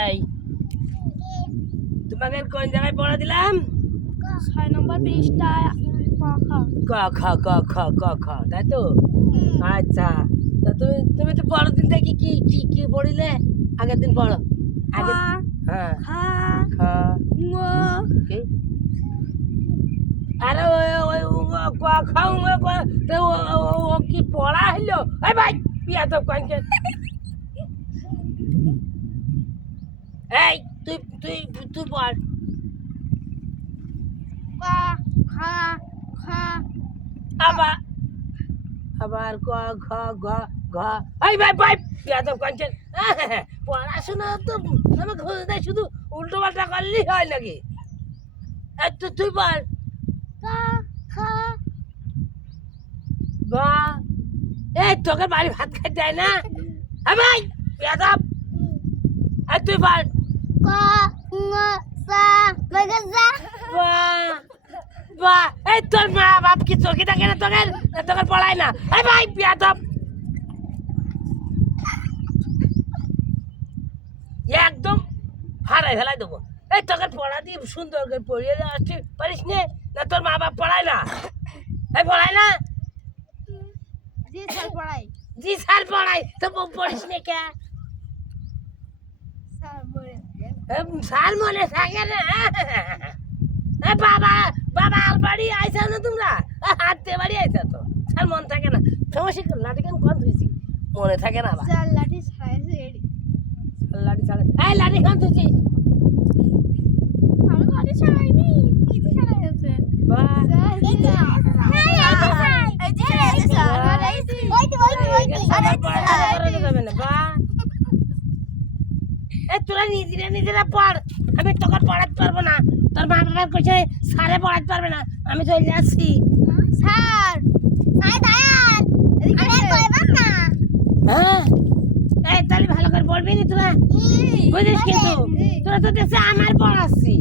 এই তোমাকে কোন জায়গায় পড়া দিলাম? 6 নম্বর পৃষ্ঠা ক খ। ক খ ক খ ক খ তাই তো? আচ্ছা, তা তুমি তো পরের দিন থেকে কি কি কি পড়িলে? আগের দিন পড়ো। আগে হ্যাঁ খা খ ঙ কি? আরে ওই ক খ ও কি পড়া হইলো? এই ভাই পিয়া তো কানকে। এই তুই তুই তুই পড়। ক খ খ আবার আবার ক খ গ ঘ। এই ভাই ভাই পিয়া তো কানকে। পড়াশোনা তো আমাকে দেয়, শুধু উল্টো পাল্টা করলেই হয় নাকি? একটু তুই পড়। ক খ গ। এই তোকে বাড়ি ভাত খাইতে দেয় না? হ্যাঁ ভাই বেয়াদব। এই তুই পড়। ক ঙ সা মগজা বাহ বাহ। এই তোর মা বাপ কি চোখে থাকে না তোকে? তোকে পড়ায় না? এই ভাই বেয়াদব। একদম হারাই ফেলাই দেবো। এই তোকে পড়া দিয়ে সুন্দর করে পড়িয়ে আসতে পারিস নে? না তোর মা বাপ পড়ায় না? এই পড়ায় না? জি স্যার পড়াই। জি স্যার পড়াই তো পড়িস নে কে? স্যার বলে স্যার মনে থাকে না? এ বাবা বাবা আর বাড়ি আইসা না তোমরা? হাঁটতে বাড়ি আইসা তো স্যার মন থাকে না? সমস্যা লাঠি কেন কন ধুইছি মনে থাকে না? আবার স্যার লাঠি ছাড়াইছে এডি। লাঠি ছাড়া এই লাঠি কেন ধুইছিস? আমি লাঠি ছাড়াইনি, কিছু ছাড়াইছে। বাহ স্যার এই যে এই যে স্যার এই যে ওই তো যাবে না। বাহ এই তোরা নিজেরা পড়, আমি তোকে পড়াতে পারবো না। তোর মা বাবা কইছে স্যারে পড়াতে পারবে না, আমি চলে আসছি। স্যার স্যার দাঁড়ান আরে কইবেন না। হ্যাঁ এই তাহলে ভালো করে বলবি না তোরা? বুঝিস কিন্তু তোরা তো দেখছে আমার পড়াচ্ছি।